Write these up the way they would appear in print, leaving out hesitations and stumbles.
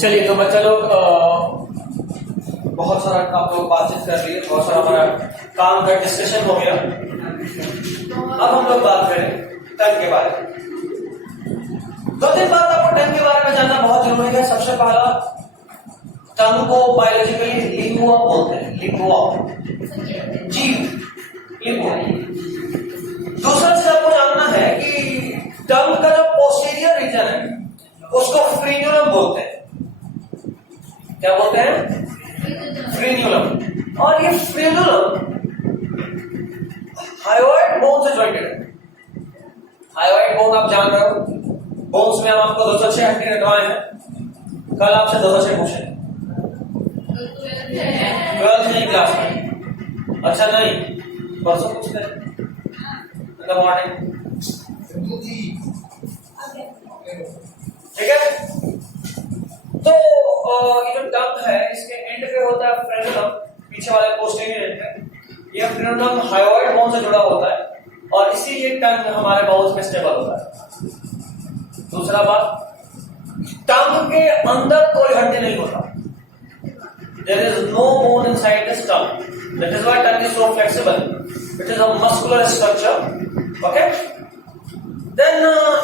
चलिए तो बच्चा लोग बहुत सारा आप लोग बातचीत कर लिए, बहुत सारा हमारा काम का डिस्कशन हो गया। अब हम लोग बात करें टंग के बारे में। दो तीन बात आपको टंग के बारे में जानना बहुत जरूरी है। सबसे पहला, टंग को बायोलॉजिकली लिंगुआ बोलते हैं, लिंगुआ जीव, लिंगुआ। दूसरा चीज आपको जानना है कि टंग का जो पोस्टीरियर रीजन है उसको फ्रीन्यूलम बोलते हैं। क्या बोलते हैं? फ्रीन्यूलम। और ये फ्रीन्यूलम हायोइड बोन से ज्वाइंटेड है। हायोइड बोन आप जान रहे हो, बोन्स में हम आपको 206 हड्डी रखवाए हैं। कल आपसे 206 पूछे 12th की क्लास में। अच्छा नहीं, परसों पूछते हैं मॉर्निंग, ठीक है। तो ये जो टंग है इसके एंड पे होता है फ्रेनुलम, पीछे वाले पोस्टीरियर एंड पे। ये फ्रेनुलम हायोइड बोन से जुड़ा होता है और इसीलिए टंग हमारे बाउल्स में स्टेबल होता है। दूसरा बात, टंग के अंदर कोई हड्डी नहीं होता। There is no bone inside this tongue. That is why tongue is so flexible. It is a muscular structure. Okay? Then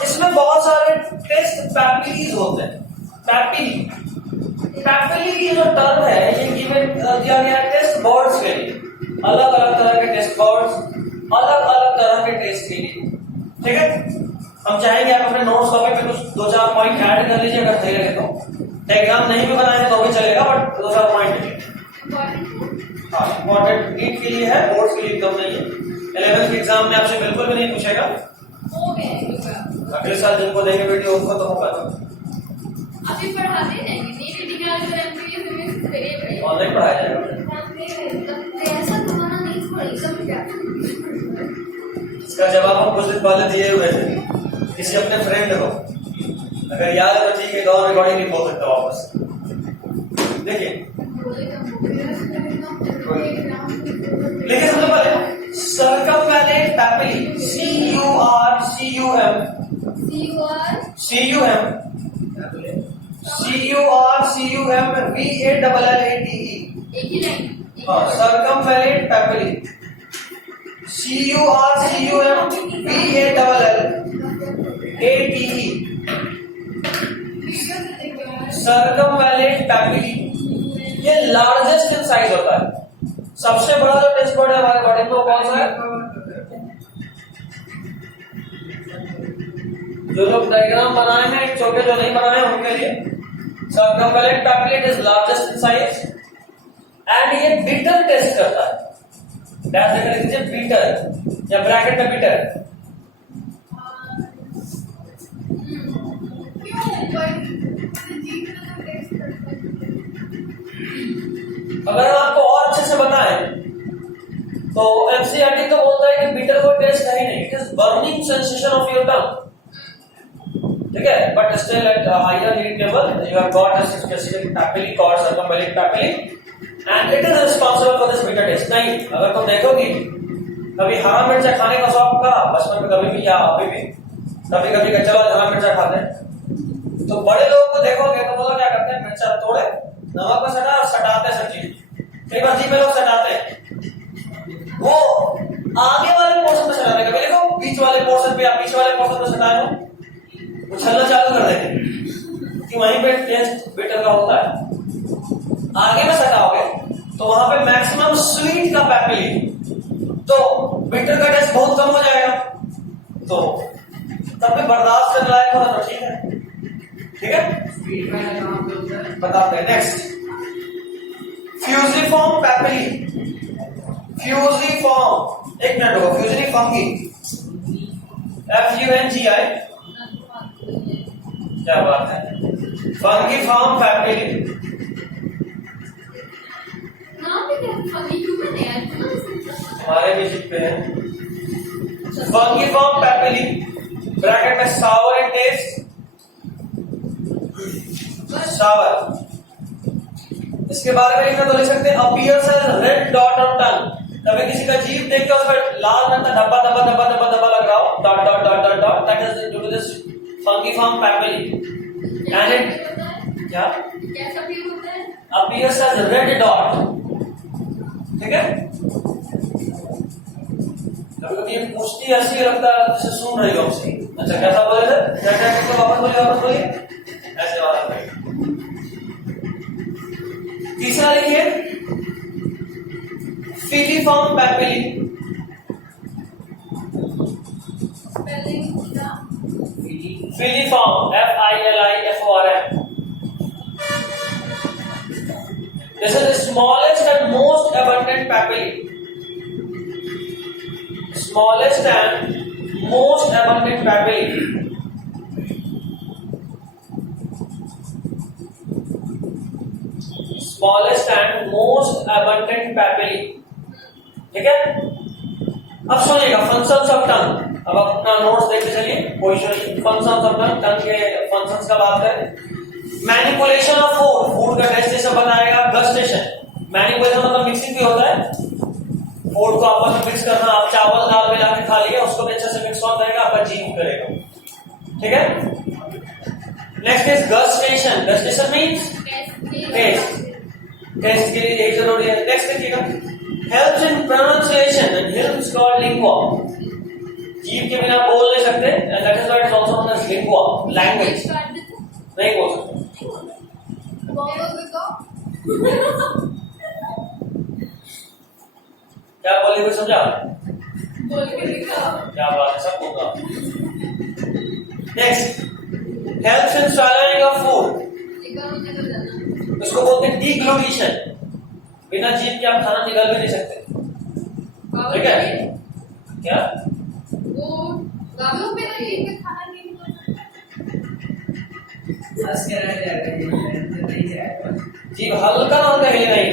इसमें बहुत सारे टेस्ट पैपिलीज होते हैं। पैपिली की जो टर्म है ये गिवन दिया गया है टेस्ट बर्ड्स के लिए, अलग अलग तरह के टेस्ट बर्ड्स, अलग अलग तरह के टेस्ट के लिए, ठीक है। हम चाहेंगे आप अपने नोट्स कॉपी पे कुछ 2-4 पॉइंट ऐड कर लीजिए अगर सही लगे तो। एग्जाम नहीं भी बनाए तो भी चलेगा, बट 2-4 पॉइंट लीजिए। हाँ, इम्पोर्टेंट नीट के लिए है, बोर्ड्स के लिए एकदम नहीं है। 11th के एग्जाम में आपसे बिल्कुल भी नहीं पूछेगा। अगले साल जिनको देंगे वीडियो उनको तो होगा। अभी पढ़ाते हैं ऑनलाइन पढ़ाया जाएगा। इसका जवाब हम कुछ दिन पहले दिए हुए थे किसी अपने फ्रेंड को, अगर याद है तो ठीक है, और रिकॉर्डिंग नहीं बोल सकता वापस। देखिए लेकिन सबसे पहले सर्कमवैलेंट पैपिली, सर्कमवैलेंट पैपिली, सर्कमवैलेंट पैपिली ये लार्जेस्ट इन साइज होता है। सबसे बड़ा जो टेस्ट बर्ड है हमारे बॉडी में वो कौन सा है? जो लोग डायग्राम बनाए हैं, छोटे जो नहीं बनाए हैं उनके लिए, circumvallate papillae is largest in size and ये बीटर टेस्ट करता है। डैश देकर लिख दीजिए बीटर या ब्रैकेट में बीटर। अगर हम आपको और अच्छे से बताएं तो एमसीईआरटी तो बोलता है कि बीटर को टेस्ट है ही नहीं, it is burning sensation of your tongue, ठीक है। But still at higher heat level you have got a specific papillae called circumvallate papillae and it is responsible for this bitter taste. नहीं, अगर तुम देखोगी कभी हरा मिर्चा खाने का शौक करा बचपन में कभी भी या अभी भी, कभी कभी चलो हरा मिर्चा खाते हैं तो बड़े लोगों को देखोगे तो वो क्या करते हैं, मिर्चा तोड़े नमक में सटा सटाते सब्जी, कई बार जी में लोग सटाते हैं, वो आगे वाले पोर्शन में सटाते, कभी देखो बीच वाले पोर्शन पे या पीछे वाले पोर्शन में सटाए हो उछलना चालू कर देंगे कि वहीं पे टेस्ट बीटर का होता है। आगे में सटाओगे तो वहां पे मैक्सिमम स्वीट का पैपिली, तो बीटर का टेस्ट बहुत कम हो जाएगा, तो तब भी बर्दाश्त करने लायक होना तो ठीक है, ठीक है। बताते हैं नेक्स्ट, फ्यूजिफॉर्म पैपिली, फ्यूजिफॉर्म, एक मिनट होगा, फ्यूजरी फंगी, FUNGI, क्या बात है, फंगिफॉर्म पैपिली, हमारे भी जिप पे है। फंगिफॉर्म पैपिली ब्रैकेट में सावर इन टेस्ट, सावर। इसके बारे में लिखना तो लिख सकते हैं appears as red dot on tongue. कभी किसी का जीभ देख के उस पर लाल रंग का धब्बा धब्बा धब्बा धब्बा धब्बा लग रहा हो, dot dot dot dot dot, that is due to this fungiform papillae and it क्या कैसा व्यू होता है? appears as red dot, ठीक है। कभी ये पूछती ऐसी लगता है जैसे सुन रही हो उसकी। अच्छा कैसा बोले थे? तो वापस बोलिए ऐसे वाला। तीसरा लिखिए फिलीफॉर्म पैपिली। स्पेलिंग क्या? Filiform FILIFORM। This is the smallest and most abundant papilla. Smallest and most abundant papilla. Smallest and most abundant papilla. ठीक है। अब सुनिएगा फंक्शंस ऑफ टंग। अब अपना नोट्स देखते चलिए, कोई फंक्शंस ऑफ टंग, टंग के फंक्शंस का बात करें। मैनिपुलेशन ऑफ फूड, फूड का टेस्ट जैसे बनाएगा गस्टेशन। मैनिपुलेशन मतलब मिक्सिंग भी होता है, फूड को आपस में मिक्स करना। आप चावल दाल मिला के खा लिए, उसको भी अच्छे से मिक्स ऑन रहेगा, आपका जीव करेगा, ठीक है। Next is gustation. Gustation means taste, taste के लिए यही जरूरी है। नेक्स्ट देखिएगा helps in pronunciation and helps called lingua. जीव के बिना बोल नहीं सकते, and that is why it is also known as lingua, language. नहीं बोल सकते। क्या बोले कोई समझा? बोल के दिखा। क्या बात है, सब होगा। Next helps in swallowing of food. इसको बोलते हैं डिग्लूटिशन। बिना जीभ के आप खाना निगल भी नहीं सकते, ठीक है। क्या वो गालों पे नहीं के खाना नहीं निकल सकता। जीभ हल्का ना होता है, नहीं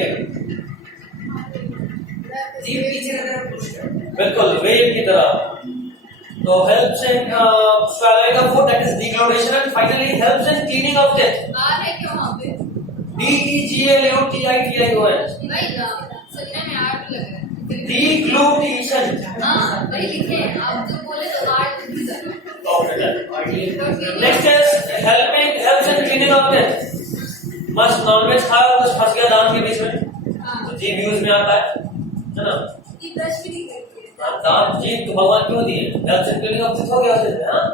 जीभ पीछे की तरफ पुश करता है, बिल्कुल वेव की तरह। तो helps in swallowing of food, that is deglutition, and finally helps in cleaning of teeth। आ रहे क्या वहाँ पे? DEGLUTITION। वही ना, सुनने में आर्ट लग रहा है। डिग्लूटिशन। हाँ वही लिखे हैं, आप जो बोले तो आर्ट भी जरूर। Next is helps in cleaning of teeth। मस्त नॉनवेज खाया, कुछ फंस गया दांत के बीच में, तो जीभ यूज में आता है ना। ये ब्रश भी नहीं करती है। दांत जीभ तो भगवान क्यों दिए? Helps in cleaning of teeth हो गया उससे, हाँ।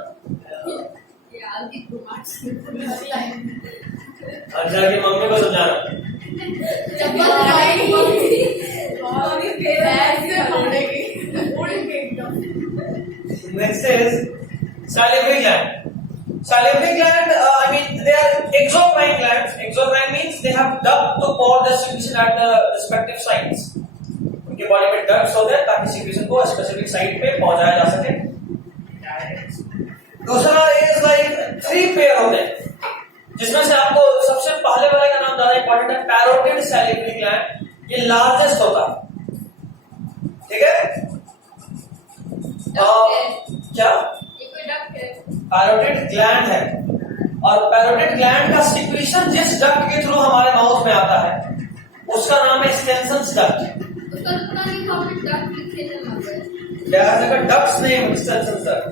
ये आगे मार्क्स में लाइन। अच्छा कि मम्मी को समझाना। चप्पल लगाएगी और ये फिर ऐसे पकड़ेगी, उड़ेगी एकदम। Next is salivary gland. Salivary gland, I mean, they are exocrine glands. Exocrine means they have duct to pour the secretion at the respective sites. उनके बॉडी में डक्ट्स होते हैं ताकि secretion को स्पेसिफिक साइट पे पहुंचाया जा सके। दूसरा is like 3 पेयर होते हैं, जिसमें से आपको सबसे पहले वाले का नाम ज्यादा इंपॉर्टेंट है, पैरोटिड सैलिवरी ग्लैंड। ये लार्जेस्ट होता है, ठीक है। क्या ये कोई डक्ट है? पैरोटिड ग्लैंड है, और पैरोटिड ग्लैंड का सिक्रीशन जिस डक्ट के थ्रू हमारे माउथ में आता है उसका नाम है स्टेंसन्स डक्ट। उसका तो पता नहीं कहाँ पे डक्ट लिखे थे वहाँ पे। क्या है डक्ट्स नेम स्टेंसन्स डक्ट।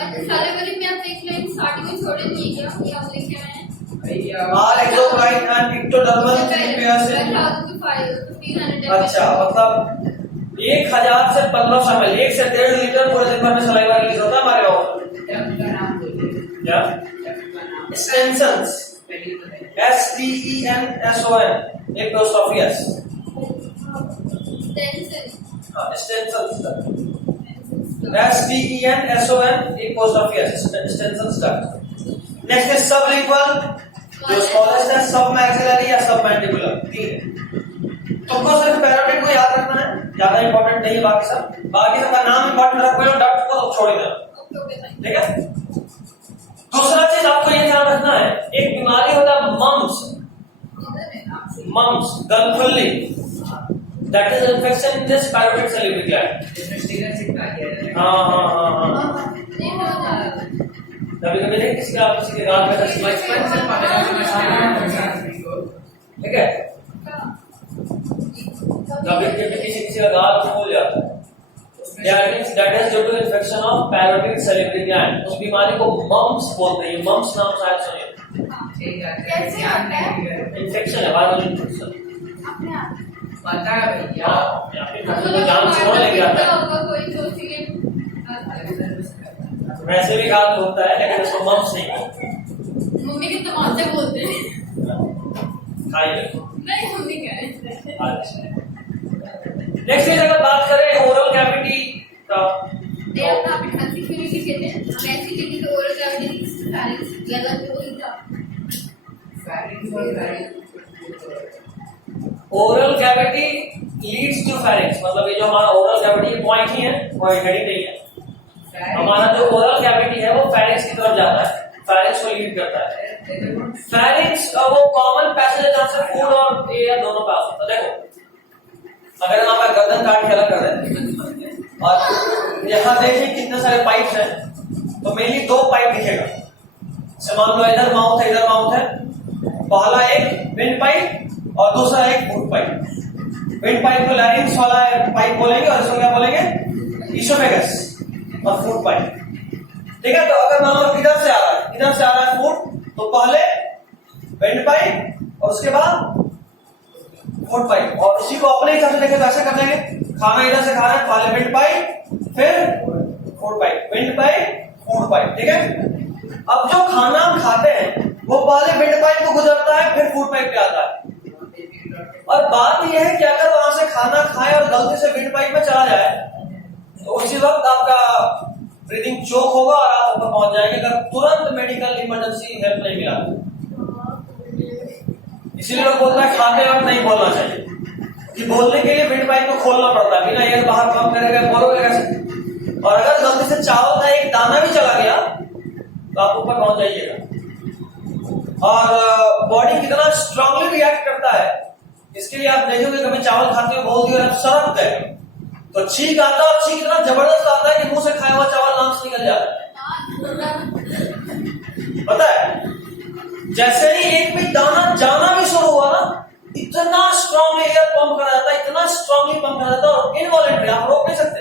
सारे वाले में आप देख लें, स्टार्टिंग में छोड़े नहीं क्या? ये हम लिखे हैं। All exocrine and ectodermal 3 pairs in। अच्छा, मतलब 1000 से 1500 ml, 1 से 1.5 लीटर पूरे दिन भर में सलाइवा रिलीज होता है हमारे माउथ में। क्या? स्टेंसन्स, STENSON, एपिस्टोफियस। स्टेंसन्स STENSON, एपिस्टोफियस, Stensen's duct. Next is sublingual, जो स्मॉलेस्ट है, सब मैक्सिलरी या सब मैंडिबुलर। तुमको सिर्फ पैरोटिड को याद रखना है, ज्यादा इंपॉर्टेंट नहीं है बाकी सब। बाकी सबका नाम इंपॉर्टेंट रखो, डक्ट को तो छोड़ देना, ठीक है। दूसरा चीज आपको ये ध्यान रखना है, एक बीमारी होता है मम्स, गलफुल्ली, that is infection in this parotid salivary gland. हाँ कभी कभी नहीं किसी के गाल में, ठीक है। कभी कभी किसी का गाल फूल जाता है, that is due to infection of parotid salivary gland. उस बीमारी को मम्स बोलते हैं, मम्स नाम शायद सुनिए। कैसे होता है? इन्फेक्शन है, वायरल इन्फेक्शन। अपने आप पता है भैया। तो जान से लेके आता है। होगा कोई तो इसीलिए वैसे भी घात होता है, लेकिन उसको मम्स नहीं बोलते। मम्मी के तमाम से बोलते हैं। खाइए। नहीं मम्मी कह अच्छा। नेक्स्ट चीज अगर बात करें ओरल कैविटी का, ये अपना आप खांसी क्यों नहीं कहते हैं? हम ऐसी चीजें तो ओरल कैविटी फैरिंक्स या तो ही था। Oral cavity leads to pharynx, मतलब ये जो हमारा ओरल कैविटी पॉइंट ही है, कोई हेडिंग नहीं है। हमारा जो ओरल कैविटी है वो फेरिंक्स की तरफ जाता है, फेरिंक्स को लीड करता है। फेरिंक्स वो कॉमन पैसेज है जहां से फूड और एयर दोनों पास होता है। देखो अगर हम आपका गर्दन काट के अलग कर दें और यहाँ देखिए कितने सारे पाइप्स हैं, तो मेनली दो पाइप दिखेगा। मान लो इधर माउथ है, इधर माउथ है। पहला एक विंड पाइप और दूसरा एक फूड पाइप। विंड पाइप को लैरिंक्स वाला पाइप बोलेंगे और इसको क्या बोलेंगे? ईसोफेगस। और फूड पाइप, ठीक है। तो अगर मान लो इधर से आ रहा है, इधर से आ रहा है फूड, तो पहले विंड पाइप और उसके बाद फूड पाइप, और उसी को अपने हिसाब से देखें तो ऐसे कर देंगे। खाना इधर से खा रहे हैं, पहले विंड पाइप फिर food pipe, wind pipe food pipe, ठीक है। अब जो खाना हम खाते हैं वो पहले विंड पाइप को गुजरता है फिर फूड पाइप पे आता है। और बात यह है कि अगर वहां से खाना खाए और गलती से विंड पाइप में चला जाए तो उसी वक्त आपका ब्रीदिंग चोक होगा और आप ऊपर पहुंच जाएंगे अगर तुरंत मेडिकल इमरजेंसी हेल्प नहीं मिला। इसीलिए लोग बोलते हैं खाते वक्त नहीं बोलना चाहिए, कि बोलने के लिए विंड पाइप को खोलना पड़ता है, बिना एयर बाहर कम करेगा बोलोगे कैसे। और अगर गलती से चावल का एक दाना भी चला गया तो आप ऊपर पहुंच जाइएगा। और बॉडी कितना स्ट्रांगली रिएक्ट करता है इसके लिए आप देखोगे, कभी चावल खाते हुए बोल दिए और आप सरक गए तो छींक आता है, और छींक इतना जबरदस्त आता है कि मुंह से खाया हुआ चावल नाक से निकल जाता है। पता है, जैसे ही एक भी दाना जाना भी शुरू हुआ ना, इतना स्ट्रांगली एयर पंप करा जाता है, इतना स्ट्रांगली पंप करा जाता है, और इनवॉलेंटरी आप रोक नहीं सकते।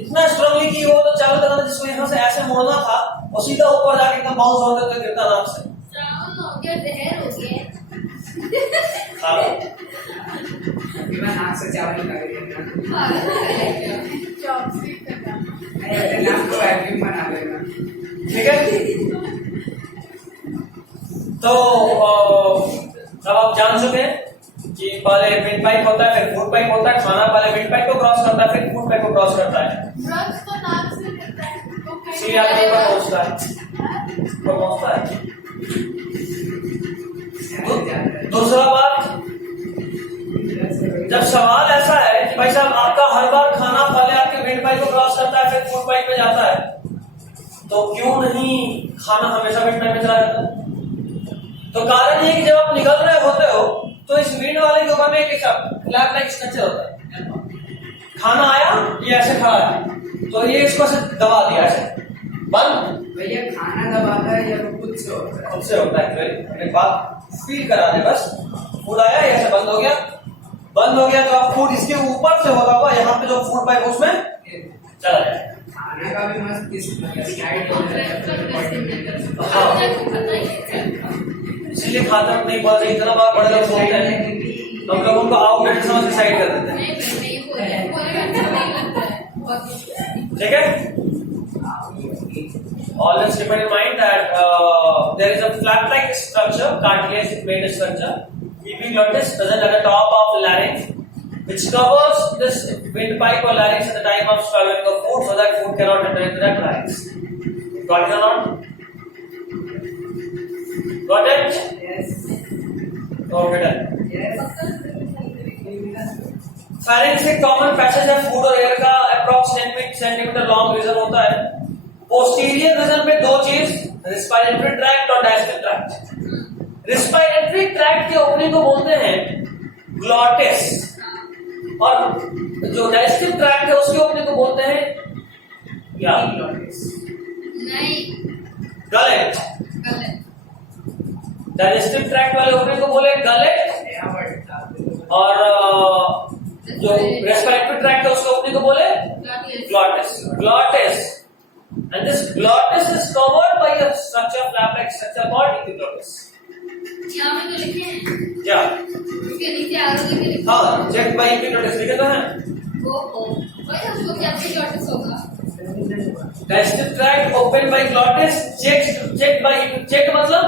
इतना स्ट्रांगली कि वो तो चावल का दाना जिसको यहाँ से ऐसे मोड़ना था वो सीधा ऊपर जाके एकदम बाउंस होते हुए गिरता नाक से। जहर हो गया। खा लो। मैं नाक से चावल निकाल देगा। चॉपस्टिक करना। अरे नाक को वैक्यूम बना देगा। ठीक है। तो अब आप जान चुके हैं कि पहले विंड पाइप होता है फिर फूड पाइप होता है। खाना पहले विंड पाइप को क्रॉस करता है फिर फूड पाइप को क्रॉस करता है, ड्रग्स तो नाक से करता है, तो इसलिए आगे ऊपर पहुंचता है, ऊपर पहुंचता है। दूसरा बात, जब सवाल ऐसा है कि भाई साहब आपका हर बार खाना पहले आपके विंड पाइप को क्रॉस करता है फिर फूड पाइप में जाता है, तो क्यों नहीं खाना हमेशा विंड पाइप में चला जाता है? तो कारण ये कि जब आप निकल रहे होते हो तो इस विंड वाले के ऊपर में एक फ्लैप लाइक स्ट्रक्चर होता है। खाना आया, ये ऐसे खड़ा है तो ये इसको ऐसे दबा दिया, ऐसे बंद। भैया खाना दबाता है या खुद से होता है? खुद से होता है। एक बात फील करा दे बस, फूड आया ये ऐसे बंद हो गया, बंद हो गया तो आप फूड इसके ऊपर से होगा हुआ, यहाँ पे जो फूड पाइप उसमें चला जाए। खाने का भी मस्त स्लाइड होता है। इसलिए खाता नहीं बोल रही, इतना बार बड़े लोग बोलते हैं, हम लोगों को आउटलेट समझ के साइड कर देते हैं। ठीक है। Always keep in mind that there is a flat-like structure, cartilage-made structure, epiglottis present at the top of larynx, which covers this windpipe or larynx at the time of swallowing of food, so that food cannot enter into that larynx. Got it or not? Got it? Yes. Okay, done. Yes. Pharynx एक common passage है food और air का, approx 10 centimetre long reason होता है। Posterior reason में दो चीज, respiratory tract और डाइजेस्टिव ट्रैक्ट। रेस्पिरेटरी ट्रैक्ट के ओपनिंग को बोलते हैं ग्लॉटिस, और जो डाइजेस्टिव ट्रैक्ट है उसके ओपनिंग को बोलते हैं क्या? नहीं, गलेट। गलत। डाइजेस्टिव ट्रैक्ट वाले ओपनिंग को बोले गलेट, और जो रेस्पिरेटरी ट्रैक्ट है उसका ओपनिंग को बोले glottis. Glottis. And this glottis is covered by a structure, flap-like structure called epiglottis. यहाँ में तो लिखे हैं क्या? उसके नीचे आरोग्य के लिखे हाँ, checked by epiglottis लिखे तो हैं. वही हमको क्या epiglottis होगा Digestive tract opened by glottis, checked by मतलब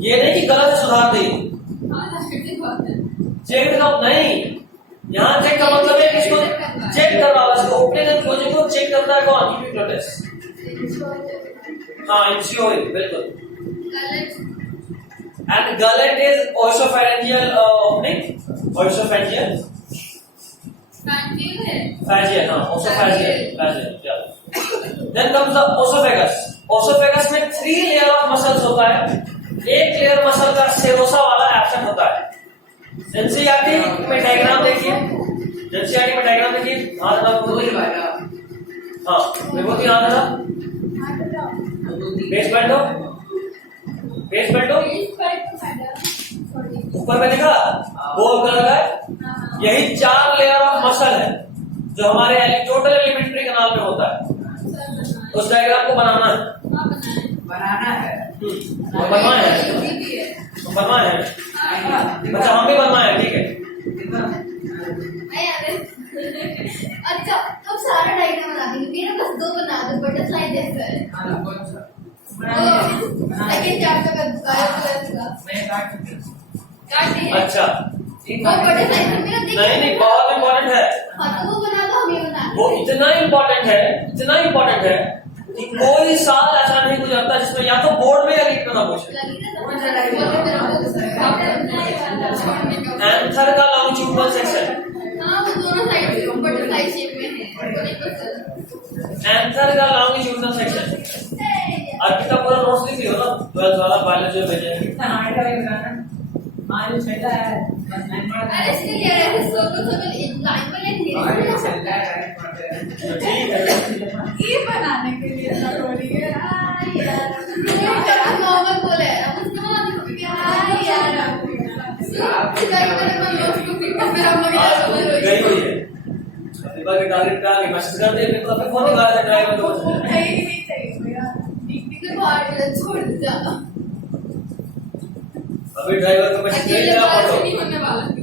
ये नहीं कि गलत है सुधार दी. हाँ ना फिर से बात है चेक का नहीं, यहाँ चेक का मतलब है कि इसको चेक करवा रहा है, इसको ओपनिंग एंड क्लोजिंग को चेक करता है कौन? epiglottis. हाँ, इंसियोइड बिल्कुल. And gullet is oesopharyngeal opening, oesopharyngeal. Pharyngeal, हाँ, oesopharyngeal, yeah. Then comes the esophagus. Esophagus में 3 layer of muscles होता है. एक लेयर मसल का सेरोसा वाला एब्सेंट होता है. एनसीईआरटी में डायग्राम देखिए. एनसीईआरटी में डायग्राम देखिए. हाँ दादा बोलिए. हाँ, विभूति हाँ दादा. बेस बैंड हो. बेस बैंड हो. ऊपर में दिखा गोल कलर का है. यही 4 लेयर ऑफ मसल है जो हमारे टोटल एलिमेंट्री कैनाल में होता है. उस डायग्राम को बनाना है. बनाना है बनवाए हैं. बनवाए हैं. अच्छा हम भी बनवाए हैं. ठीक है. अच्छा अब सारा डायग्राम बना देंगे मेरा बस 2 बना दो बटरफ्लाई जैसा है सेकंड चैप्टर का काट दिए अच्छा वो बटरफ्लाई मेरा देख नहीं बहुत इम्पोर्टेंट है. हाँ तो वो बना दो हम ये बना वो इतना इम्पोर्टेंट है कि कोई साल ऐसा नहीं गुजरता जिसमें या तो बोर्ड में या लीड में ना पूछे. एंथर का लॉन्जिट्यूडनल सेक्शन. हाँ वो दोनों साइड से बटरफ्लाई शेप में है. एंथर का लॉन्जिट्यूडनल सेक्शन. अर्पिता पूरा नोट्स लिख लियो ना. 12th वाला बायोलॉजी भेजे. अरे इसके लिए ऐसे सर्कल एक लाइन में ठीक है. ये बनाने के लिए थोड़ी है यार नॉर्मल बोले अब उसका मतलब क्या है यार गई हुई है. प्रतिभा के टारगेट पे आगे मैसेज कर दे. तो फिर फोन निकाला था ड्राइवर को. छोड़ जा अभी ड्राइवर को मैसेज भेजना photo.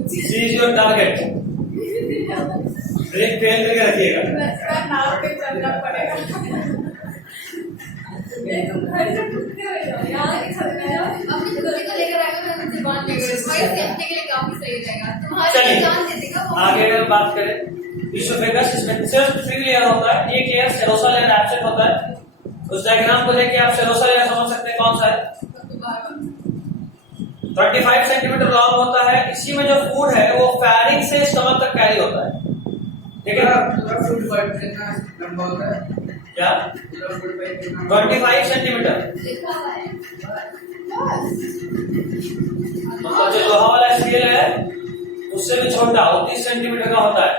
C is your target. Brake fail करके रखिएगा. नाम पे चलना पड़ेगा अपनी खुशी को लेकर आएगा मैं मुझे बात नहीं करूँ भाई सेफ्टी के लिए काफी सही रहेगा तुम्हारी जान दे देगा. आगे अगर बात करें इसोफेगस इसमें सिर्फ 3 लेयर होता है. एक लेयर सेरोसा लेयर एब्सेंट होता है. उस डायग्राम को देखिए आप सेरोसा लेयर समझ सकते हैं कौन सा है. 35 सेंटीमीटर लॉन्ग होता है. इसी में जो फूड है वो फैरिंग से स्टमक तक कैरी होता है. ठीक है. लंबा होता है क्या 25 सेंटीमीटर. मतलब जो लोहा वाला स्केल है उससे भी छोटा 30 सेंटीमीटर का होता है.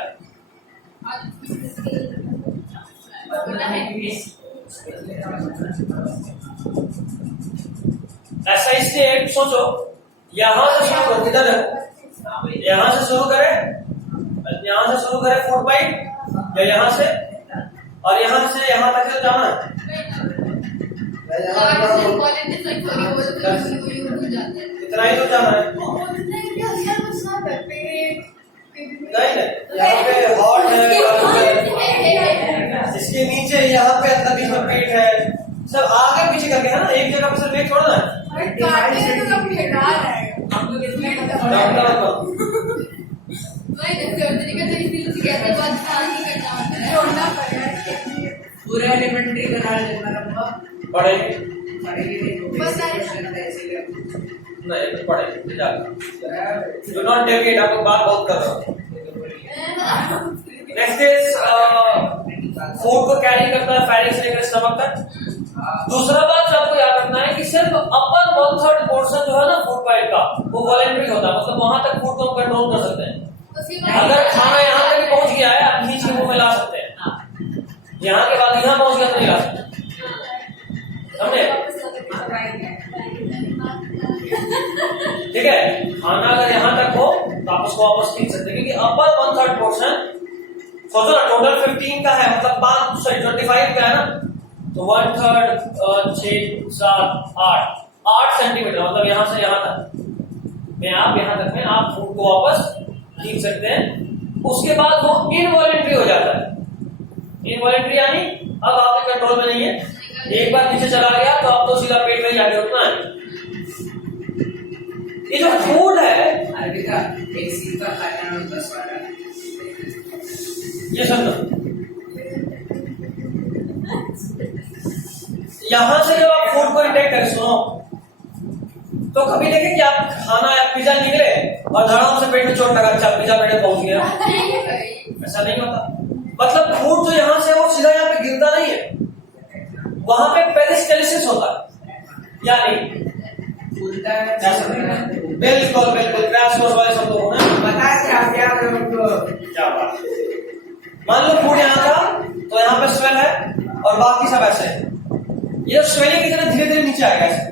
ऐसा इसलिए सोचो यहाँ से शुरू करो. किधर है यहाँ से शुरू करें फूड पाइप या यहाँ से और यहाँ से यहाँ तक से जाना है. इतना ही तो जाना है. नहीं यहाँ पे हॉट है. इसके नीचे यहाँ पे अंदर बीच में पेट है. सब आगे पीछे करके है ना. एक जगह पे सिर्फ एक छोड़ना है. पूरा एलिमेंट्री बना लेना लंबा पढ़ेगी नहीं नहीं पढ़ेगी. Do not deviate. आपको बात बहुत कर रहा हूँ. नेक्स्ट इज फूड को कैरी करता है फैरिंग से लेकर स्टमक तक. दूसरा बात जो आपको याद रखना है कि सिर्फ अपर 1/3 पोर्शन जो है ना फूड पाइप का वो वॉलंटरी होता है. मतलब वहां तक फूड को हम कंट्रोल कर सकते हैं. अगर खाना यहाँ तक पहुंच गया है आप खींच के मुंह में ला सकते हैं. यहाँ के बाद यहाँ पहुंच गया तो नहीं ला सकते. समझे. ठीक है. खाना अगर यहाँ तक हो तो आप उसको वापस खींच सकते हैं क्योंकि अपर 1/3 पोर्शन, सोचो ना टोटल 15 का है, मतलब 25 का है ना, तो 1/3 6 7 8 सेंटीमीटर, मतलब यहां से यहां तक में आप यहां तक में आप फूड को वापस खींच सकते हैं। उसके बाद वो इनवॉलेंट्री हो जाता है। इनवॉलेंट्री यानी अब आपके कंट्रोल में नहीं है, एक बार नीचे चला गया तो आप तो सीधा पेट में जाके उठना है। ये जो फूड है, अर्पिता एक सीट का खाना और 10 वाला ये सुनो, यहां से जब आप फूड को इंटेक करें, सुनो, तो कभी देखे कि आप खाना या पिज्जा निकले और धड़ाम से पेट में चोट लगा, अच्छा पिज्जा पेट में पहुंच गया, ऐसा नहीं होता। मतलब फूड जो यहां से वो सीधा यहाँ पे गिरता नहीं है, वहां पे पेरिस्टाल्सिस होता है, यानी फूलता है। बिल्कुल बिल्कुल क्रैश कोर्स वाले सब लोग ना, बताया क्या क्या हमको क्या बात। मान लो फूड यहाँ था तो यहाँ पे स्वेल है और बाकी सब ऐसे है, ये स्वेलिंग की तरह धीरे धीरे नीचे आएगा ऐसे,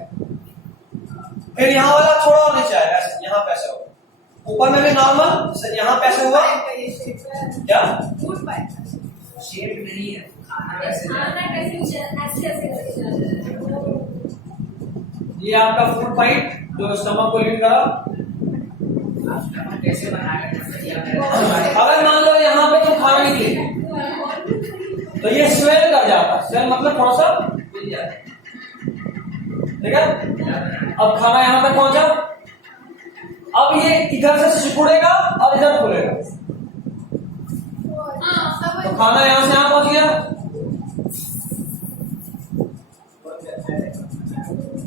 फिर यहाँ वाला थोड़ा और नीचे आएगा ऐसे, यहाँ पे ऐसे होगा, ऊपर में भी नॉर्मल, यहाँ पे ऐसे हुआ क्या, फूड पाइप शेप नहीं है, खाना वैसे ये आपका फूड पाइप जो स्टमक को लीड करा। आप कैसे बनाएंगे? अगर मान लो यहाँ पे तुम खाना नहीं लिए तो ये स्वेल कर जाता है, स्वेल मतलब थोड़ा सा मिल जाता है, ठीक है। अब खाना यहाँ तक पहुंचा, अब ये इधर से सिकुड़ेगा और इधर खुलेगा, तो खाना यहाँ से यहाँ पहुंच गया।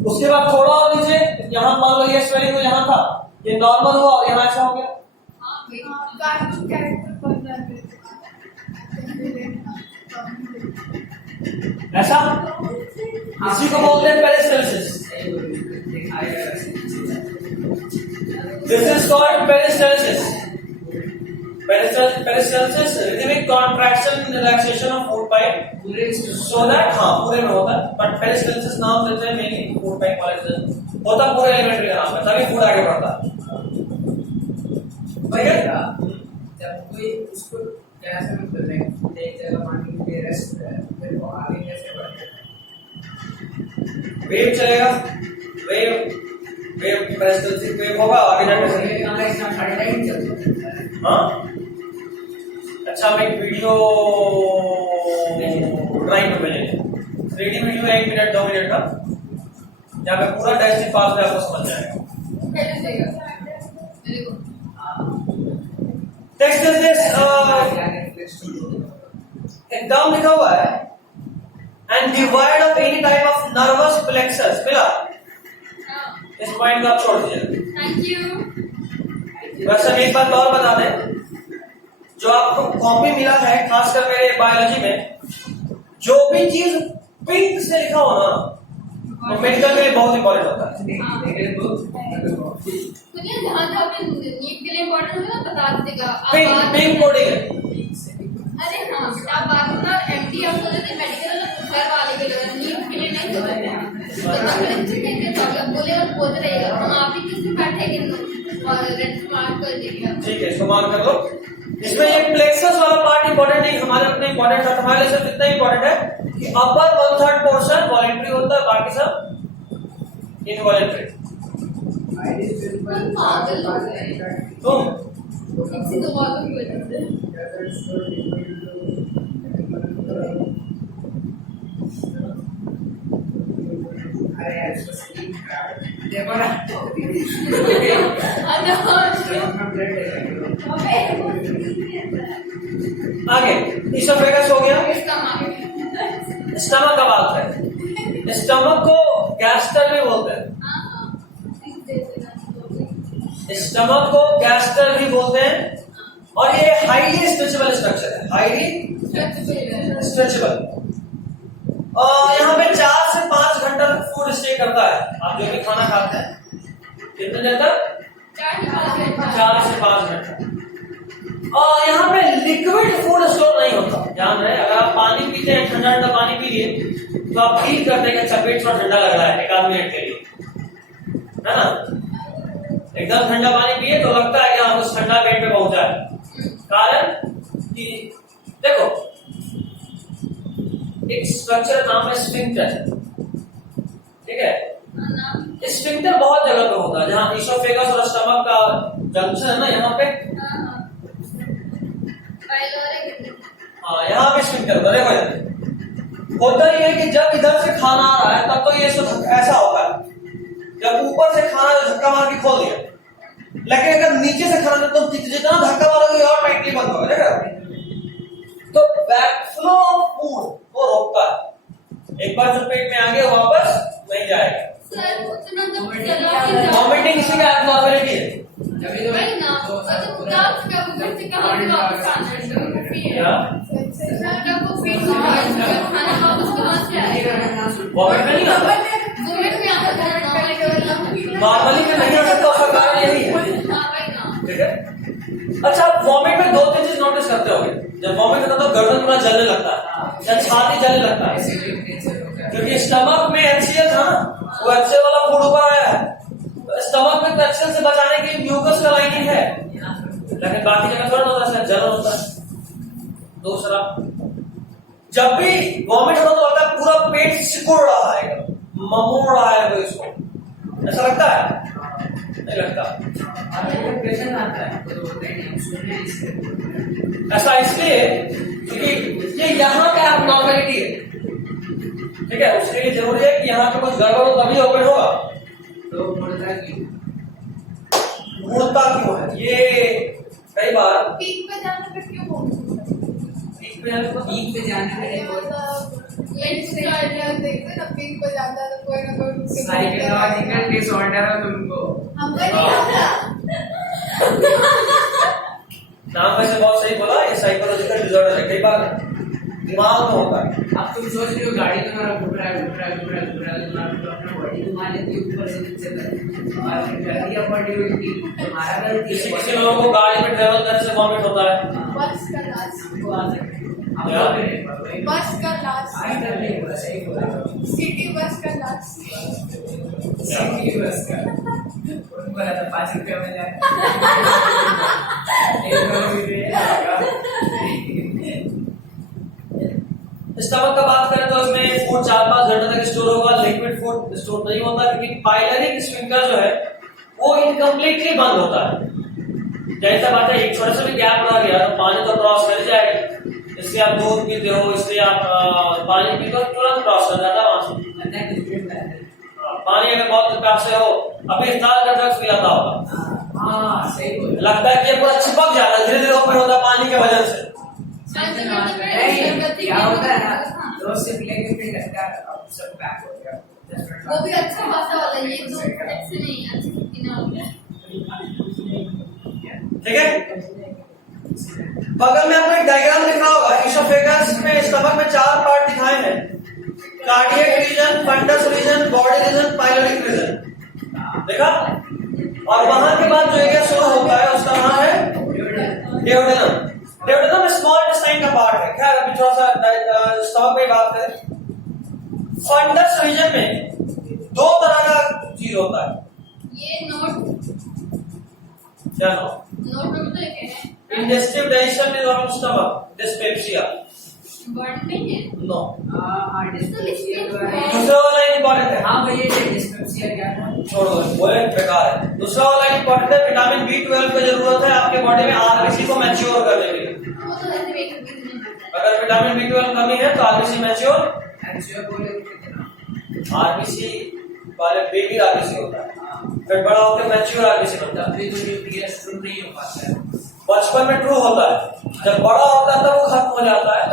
उसके बाद थोड़ा और नीचे, यहाँ मान लो ये स्वेलिंग तो यहाँ था, ये नॉर्मल हुआ और यहाँ ऐसा हो गया, ऐसा। इसी को बोलते हैं peristalsis. This is called peristalsis. Peristalsis rhythmic contraction and relaxation of food pipe, so that, हाँ पूरे में होता है, बट पेरिस्टाल्सिस नाम देते हैं मेनली फूड पाइप वाले से, होता पूरे एलिमेंट्री का नाम है, तभी फूड आगे बढ़ता है, ठीक है। जब कोई उसको कैसे मतलब एक जगह पानी के रेस्ट फिर वो आगे कैसे बढ़ते हैं? वेव चलेगा, वेव पेरिस्टाल्सिस वेव होगा, आगे जाके चलेगा। हाँ अच्छा, हम एक वीडियो ड्राइंग में मिलेंगे, 3D वीडियो 1 मिनट 2 मिनट का, जहाँ पे पूरा डायजेस्टिव पाथ में आपको समझ जाएगा। टेक्स्ट इज दिस, एक टर्म लिखा हुआ है, and divide of any type of nervous plexus, मिला? इस पॉइंट को आप छोड़ दीजिए। Thank you. वैसे एक बात और बता दें, जो आपको कॉपी मिला है खासकर मेरे बायोलॉजी में, जो भी चीज पिंक से लिखा हो ना, वो मेडिकल में बहुत इंपॉर्टेंट होता है। सुनिए, जहाँ जहाँ पे नीट के लिए इम्पोर्टेंट होगा ना बता दीजिएगा। पिंक कोडिंग है। अरे हाँ, आप बात ना एमडी आप बोले थे मेडिकल घर वाले के लिए, नीट के लिए नहीं बोले थे। बोले और बोलते रहेगा, हम आप ही किस बैठेंगे और रेड मार्क कर देंगे। ठीक है, इसको मार्क कर लो। इसमें ये प्लेक्सस वाला पार्ट इंपॉर्टेंट नहीं, हमारे अपने इंपॉर्टेंट है, हमारे लिए सिर्फ इतना इंपॉर्टेंट है कि अपर 1/3 पोर्शन वॉलेंट्री होता है, बाकी सब इनवॉलेंट्री। तुम इसी तो बात की वजह से अरे यार इसको स्लीप देखो ना आगे इसोफेगस हो गया, स्टमक का बात है, स्टमक को गैस्टर भी बोलते हैं, स्टमक को गैस्टर भी बोलते हैं, और ये हाईली स्ट्रेचेबल स्ट्रक्चर है, हाईली स्ट्रेचेबल। यहाँ पे 4 से 5 घंटा फूड स्टे करता है, आप जो भी खाना खाते हैं कितने देर तक? 4 से 5 घंटा। और यहाँ पे लिक्विड फूड स्टोर नहीं होता, ध्यान रहे। अगर आप पानी पीते हैं, ठंडा ठंडा पानी पी लिए, तो आप फील करते हैं कि अच्छा पेट थोड़ा ठंडा लग रहा है 1 आध मिनट के लिए, है ना। एकदम ठंडा पानी पिए तो लगता है कि हाँ कुछ ठंडा पेट में पहुंचा है, कारण कि देखो एक स्ट्रक्चर नाम है स्फिंक्टर, ठीक है। स्फिंक्टर बहुत जगह पे होता है, जहाँ इसोफेगस और स्टमक का जंक्शन है ना, यहाँ पे हाँ यहाँ पे स्फिंक्टर होता है। देखो होता ये है कि जब इधर से खाना आ रहा है तब तो ये ऐसा होता है, जब ऊपर से खाना धक्का मार के खोल दिया, लेकिन अगर नीचे से खाना तो जितना धक्का मारोगे और टाइटली बंद होगा, देखा। तो बैकफ्लो ऑफ फूड को रोकता है, एक बार जो पेट में आ गया वापस नहीं जाएगा। वॉमिटिंग इसी का एब्नॉर्मलिटी है। वॉमिट में नहीं आता, नॉर्मली में नहीं आ सकता, उसका कारण यही है, ठीक है। अच्छा, वॉमिट में दो तीन चीज नोटिस करते होंगे। जब वॉमिट होता है तो गर्दन पूरा जलने लगता है या छाती जलने लगता है, क्योंकि स्टमक में HCl था ना, वो HCl वाला फूड ऊपर आया है। तो स्टमक में HCl से बचाने के लिए म्यूकस का लाइनिंग है, लेकिन बाकी जगह थोड़ा होता है, जलन होता है। दूसरा, जब भी वॉमिट होता तो लगता है पूरा पेट सिकुड़ रहा है, ममोड़ रहा है, इसको ऐसा लगता है? नहीं लगता। ऐसा इसलिए क्योंकि ये यहाँ पे एब्नॉर्मलिटी है, ठीक है। उसके लिए जरूरी है कि यहाँ पे कुछ गड़बड़ हो तभी ओपन होगा। तो मुड़ता क्यों है? ये कई बार पीक पे जाने पे क्यों बोलते पीक पे जाने देखते ना, पीक पे जाता है तो कोई ना कोई साइकोलॉजिकल डिसऑर्डर है तुमको। हमको नहीं आता। नाम वैसे बहुत सही बोला, ये साइकोलॉजिकल डिसऑर्डर है, कई बार दिमाग में होता है। अब तुम सोच रहे हो गाड़ी तुम्हारा घूम रहा है, तुम्हारा अपना बॉडी घुमा लेती है ऊपर से नीचे तक, और फिर गलती बॉडी उल्टी, तुम्हारा गलती है। किसी लोगों को गाड़ी में ट्रेवल करने से वॉमिट होता है। बस का लास्ट, हमको आ सकते हैं, बस का लास्ट, सही बोला, सिटी बस का लास्ट, सिटी बस का उनको लगा 5 रुपये में जाए। स्टमक का बात करें तो इसमें फूड 4-5 घंटे तक स्टोर होगा, लिक्विड फूड स्टोर नहीं होता, क्योंकि पाइलोरिक स्फिंक्टर जो है वो इनकम्प्लीटली बंद होता है। जैसा बात है, एक छोटे से भी गैप रह गया तो पानी तो क्रॉस कर जाएगा। इसलिए आप दूध पीते हो, इसलिए आप पानी पीते हो, तुरंत क्रॉस कर जाता है वहां से। पानी अगर बहुत प्यास से हो, अभी इफ्तार का ड्रग्स पिलाता होगा, हाँ सही बोला, लगता है कि ये पूरा चिपक जाता है, धीरे धीरे ओपन होता है पानी के वजह से। क्या होता है ना, 2 सिप लेके फिर लगता है सब पैक हो गया। वो भी अच्छा खासा वाला, ये तो अच्छे नहीं, अच्छे कितना हो गया, ठीक है। बगल में आपको एक डायग्राम लिखा होगा, इसोफेगस में स्टमक में 4 पार्ट दिखाए हैं, cardiac region, fundus region, body region, pyloric region, देखा। और वहां के बाद जो एरिया शुरू होता है उसका नाम है ड्यूडेनम। ड्यूडेनम स्मॉल इंटेस्टाइन का पार्ट है। खैर अभी थोड़ा सा स्टमक पे बात करें। फंडस रीजन में 2 तरह का चीज होता है। ये नोट क्या नोट में तो एक है, indigestive digestion is of stomach, dyspepsia, word में है नो। डिस्पेप्सिया दूसरा वाला इंपॉर्टेंट है, हाँ भैया डिस्पेप्सिया क्या था, छोड़ दो, बोले बेकार है। दूसरा वाला इंपॉर्टेंट है, विटामिन B12 की जरूरत है आपके बॉडी में आरबीसी को मैच्योर करने के लिए। वो तो ऐसे भी एक नहीं करता। अगर विटामिन B12 कमी है तो आरबीसी मैच्योर, बोले आरबीसी वाले बेबी आरबीसी होता है, फिर बड़ा होकर मैच्योर आरबीसी बनता है। अभी तो न्यूक्लियस ट्रू नहीं हो पाता है, बचपन में ट्रू होता है, जब बड़ा होता है तब वो खत्म हो जाता है।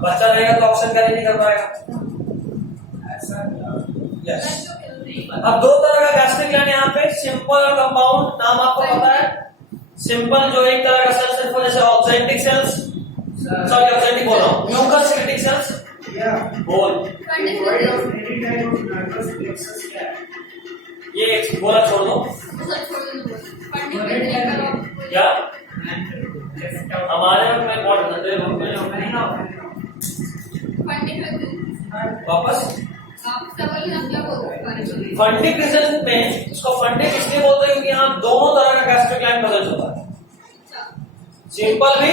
बच्चा रहेगा तो ऑक्सीजन कैरी नहीं कर पाएगा, ऐसा यस। अब 2 तरह का गैस्ट्रिक ग्लैंड यहाँ पे, सिंपल और कंपाउंड, नाम आपको पता है। सिंपल जो एक तरह का सेल सिर्फ जैसे ऑक्जेंटिक सेल्स, सॉरी ऑक्जेंटिक बोल रहा हूँ, म्यूकस सेक्रेटिंग सेल्स, बोल ये एक बोला छोड़ दो क्या, हमारे में बहुत वापस फंडिक रीजन में, इसको फंडिक इसलिए बोलते हैं क्योंकि यहाँ दोनों तरह का गैस्ट्रिक ग्लैंड प्रेजेंट होता है। सिंपल भी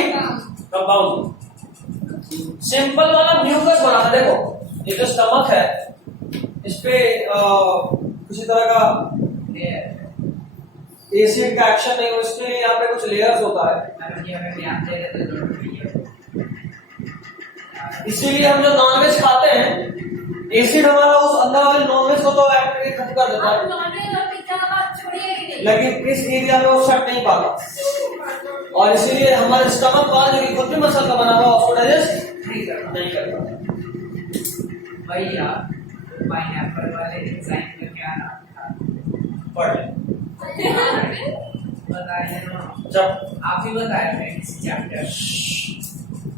कंपाउंड। सिंपल वाला म्यूकस बनाना, देखो ये जो स्टमक है इस पे किसी तरह का एसिड का एक्शन नहीं हो, इसलिए यहाँ पे कुछ लेयर्स होता है। इसीलिए हम जो नॉनवेज खाते हैं एसिड हमारा उस अंदर वाले नॉनवेज को तो एक्टिवेट खत्म कर देता है, लेकिन इस एरिया में वो सेट नहीं पाता और इसीलिए हमारे स्टमक वाला जो कृत्रिम मसल का बना हुआ उसको डाइजेस्ट नहीं करता। भैया पाइनएप्पल वाले डिजाइन का क्या नाम था? पढ़ ले। बताइए ना, जब आप ही बताए थे किसी चैप्टर,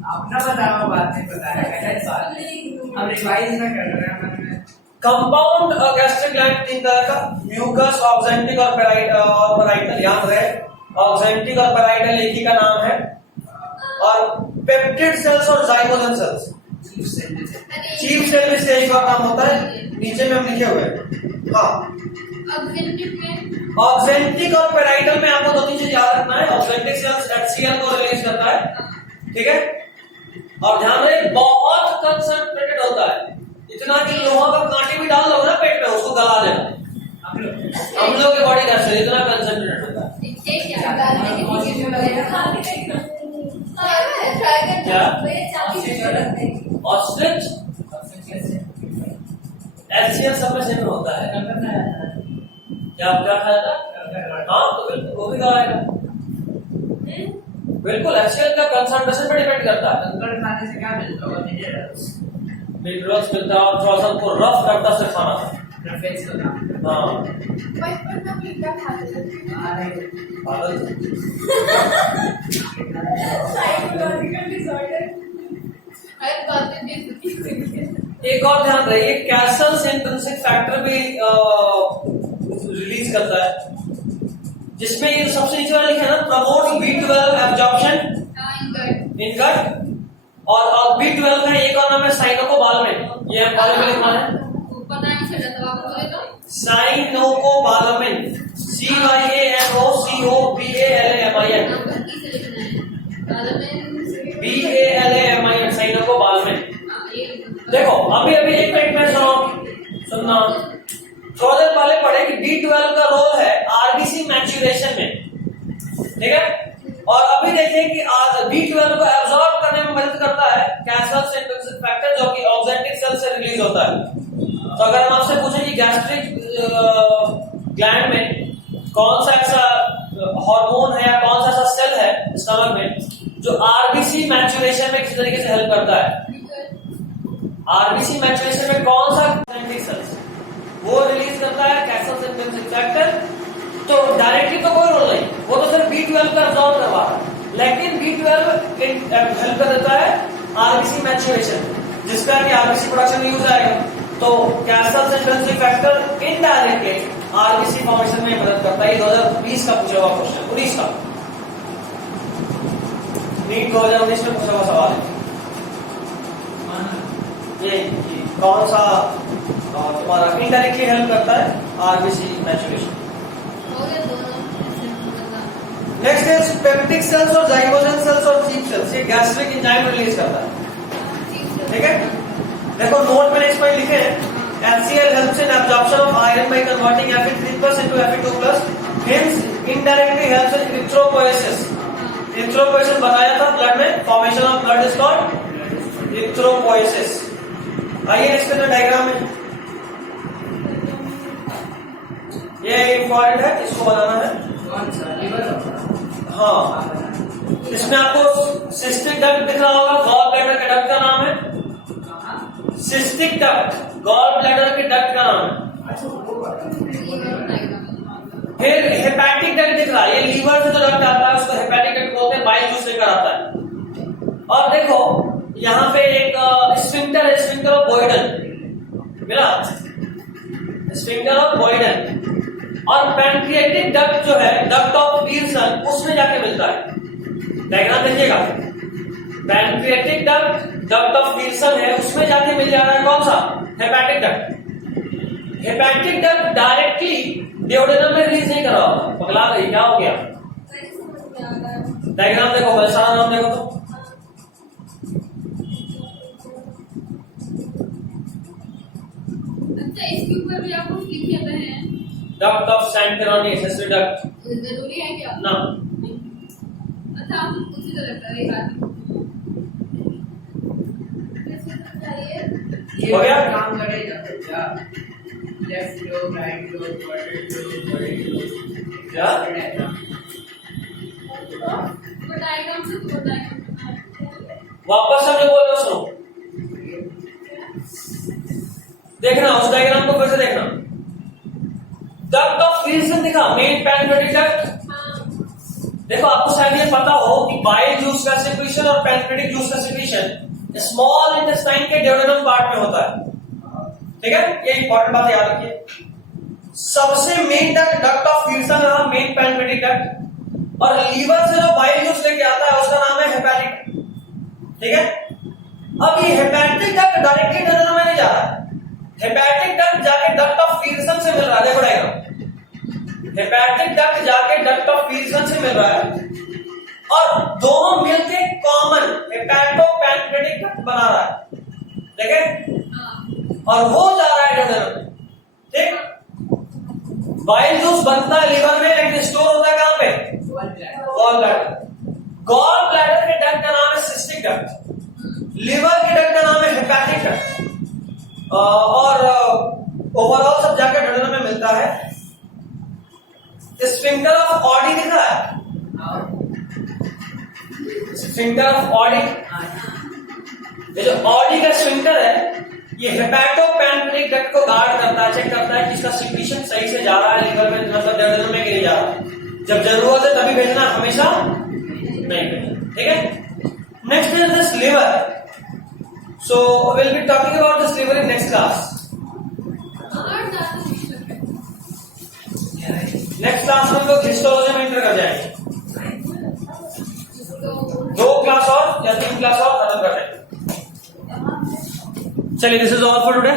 अपना बताओ, बात नहीं बताया गलत बात। अब रिवाइज में कर रहे हैं मैंने। कंपाउंड गैस्ट्रिक ग्लैंड तीन तरह का, म्यूकस, ऑक्जेंटिक और पैराइटल। याद रहे ऑक्जेंटिक और पैराइटल एक ही का नाम है। और पेप्टिड सेल्स और जाइगोजन सेल्स। चीफ सेल में से एक का नाम होता है, नीचे में हम लिखे हुए हैं। हाँ, ऑक्जेंटिक और पैराइटल में आपको दो तीन चीज याद रखना है। ऑक्जेंटिक सेल्स HCl को रिलीज करता है, ठीक है, और ध्यान रहे बहुत कंसंट्रेटेड होता है, इतना कि लोहा का कांटे भी डाल दो ना पेट में उसको गला देना। हम लोग की बॉडी कैसे इतना कंसंट्रेटेड होता है। ऑस्ट्रिच HCl सब में सेम होता है। क्या आप क्या खाया था? हाँ, तो बिल्कुल वो भी खाएगा। बिल्कुल HCl का कंसंट्रेशन पे डिपेंड करता है। कंकड़ खाने से क्या मिलता होगा? मिनरल्स मिलता है और थोड़ा सा उनको रफ करता से खाना। रफेज का नाम। हाँ, बचपन में पिज्जा खाते थे। पागल। Psychological disorder. एक और ध्यान रखिए, कैसल्स इंट्रिंसिक फैक्टर भी रिलीज करता है, जिसमें ये सबसे नीचे वाला लिखा है ना, प्रमोट्स B12 एब्जॉर्प्शन इन गट। और B12 का एक और नाम है साइनोकोबालामिन। ये हम कॉलेज में लिखा है साइनोकोबालामिन, CYANOCOBALAMIN, BALAMIN, साइनोकोबालामिन। देखो अभी अभी एक मिनट में सुनना, थोड़ा देर पहले पढ़े कि B12 का रोल है आरबीसी मैच्यूरेशन में, ठीक है, और अभी देखें कि B12 को एब्जॉर्ब करने में मदद करता है कैसल्स इंट्रिंसिक फैक्टर, जो कि ऑक्जेंटिक सेल से रिलीज होता है। तो अगर हम आपसे पूछें कि गैस्ट्रिक ग्लैंड में कौन सा ऐसा हार्मोन है या कौन सा ऐसा सेल है स्टमक में जो आरबीसी मैच्यूरेशन में किसी तरीके से हेल्प करता है, आरबीसी मैच्यूरेशन में कौन सा ऑक्जेंटिक सेल्स वो रिलीज करता है कैसल्स इंट्रिंसिक फैक्टर। तो डायरेक्टली तो कोई रोल नहीं, वो तो सिर्फ B12 का एब्जॉर्ब करवा रहा है, लेकिन B12 हेल्प कर देता है आरबीसी मैच्यूरेशन, जिसका कि आरबीसी प्रोडक्शन यूज आएगा। तो Castle's intrinsic factor indirectly RBC formation में मदद करता है। 2020 का पूछा हुआ क्वेश्चन, 19 का नीट 2019 में पूछा हुआ सवाल है ये कौन सा तुम्हारा इनडायरेक्टली हेल्प करता है RBC maturation. Next is peptic cells और जाइगोजन सेल्स और चीफ सेल्स, ये गैस्ट्रिक एंजाइम रिलीज करता है, ठीक है। देखो नोट में इस पर लिखे हैं HCl helps in absorption of iron by converting Fe3+ into Fe2+, hence indirectly helps in erythropoiesis। erythropoiesis बनाया था ब्लड में, formation of blood is called erythropoiesis। आइए इसके अंदर डायग्राम में, ये इंपॉर्टेंट है, इसको बनाना है। हाँ, इसमें आपको सिस्टिक डक्ट दिख रहा होगा, गॉल ब्लैडर के डक्ट का नाम है सिस्टिक डक्ट, गॉल ब्लैडर के डक्ट का नाम है। फिर हेपेटिक डक्ट दिख रहा है, ये लीवर से जो डक्ट आता है उसको हेपेटिक डक्ट बोलते हैं, बाइल जूस लेकर आता है। और देखो यहाँ पे एक स्फिंक्टर है, स्फिंक्टर ऑफ बॉयडन मिला, स्फिंक्टर ऑफ बॉयडन। और पैंक्रियाटिक डक्ट जो है, डक्ट ऑफ पीयर्सन, उसमें जाके मिलता है। डायग्राम देखिएगा, pancreatic duct, duct of Pearson है, उसमें जाके मिल जा रहा है कौन सा, hepatic duct. Hepatic duct directly duodenum में रिलीज नहीं कर रहा होगा, पगला गई, क्या हो गया? डायग्राम देखो, मैं सारा नाम देखो तो अच्छा इसके ऊपर भी आप कुछ लिखे हुए हैं? डक्ट ऑफ सैंटेरोनी एसेसरी डक्ट जरूरी है क्या? ना। अच्छा आप उसी तरह का एक आदमी हो गया? काम करेगा क्या? लेफ्ट लो, राइट लो, क्वाड्रेंट लो, क्या? वो डायग्राम से तो डायग्राम वापस हम जो बोल रहे सुनो, देखना उस डायग्राम को फिर से देखना। डक्ट ऑफ फ्रीसन दिखा, मेन पैनक्रेटिक डक्ट। देखो आपको शायद ये पता हो कि बाइल जूस का सिक्रीशन और पैनक्रेटिक जूस का सिक्रीशन स्मॉल इंटेस्टाइन के ड्यूडेनम पार्ट में होता है, ठीक है? ये इंपॉर्टेंट बात याद रखिए। सबसे main duct duct of Friesen रहा, मेन पैनक्रेटिक डक्ट, और लीवर से जो बाइल जूस लेके आता है उसका नाम है हेपेटिक, ठीक है? अब ये हेपेटिक डक्ट डायरेक्टली ड्यूडेनम में नहीं जा रहा है, हेपेटिक डक्ट जाके डक्ट ऑफ फ्रीसन से मिल रहा है। देखो डायग्राम, हेपेटिक डक्ट जाके डक्ट ऑफ फ्रीसन से मिल रहा है और दोनों मिलके कॉमन हेपेटो पैनक्रेटिक डक्ट बना रहा है, ठीक है? और वो जा रहा है ड्यूडेनम में, ठीक? बाइल जूस बनता है लीवर में, लेकिन स्टोर होता है कहां पे? Gall bladder. गॉल ब्लैडर के डक्ट का नाम है सिस्टिक डक्ट, लीवर के डक्ट का नाम है हेपेटिक डक्ट, और ओवरऑल सब जाकर ड्यूडेनम में मिलता है। स्फिंक्टर ऑफ ऑडी दिखा है, स्फिंक्टर ऑफ ऑडी, ये जो ऑडी का स्फिंक्टर है ये हेपेटो पैनक्रेटिक डक्ट को गार्ड करता है, चेक करता है कि इसका सिक्रीशन सही से जा रहा है लीवर में, मतलब ड्यूडेनम में कि नहीं जा रहा। जब जरूरत है तभी भेजना, हमेशा नहीं भेजना, ठीक है? Next is this liver. So we'll be talking about this liver in next class. Next class में हम लोग हिस्टोलॉजी में एंटर कर जाएंगे। 2 क्लास और या 3 क्लास और खत्म कर देंगे। चलिए, this is all for today.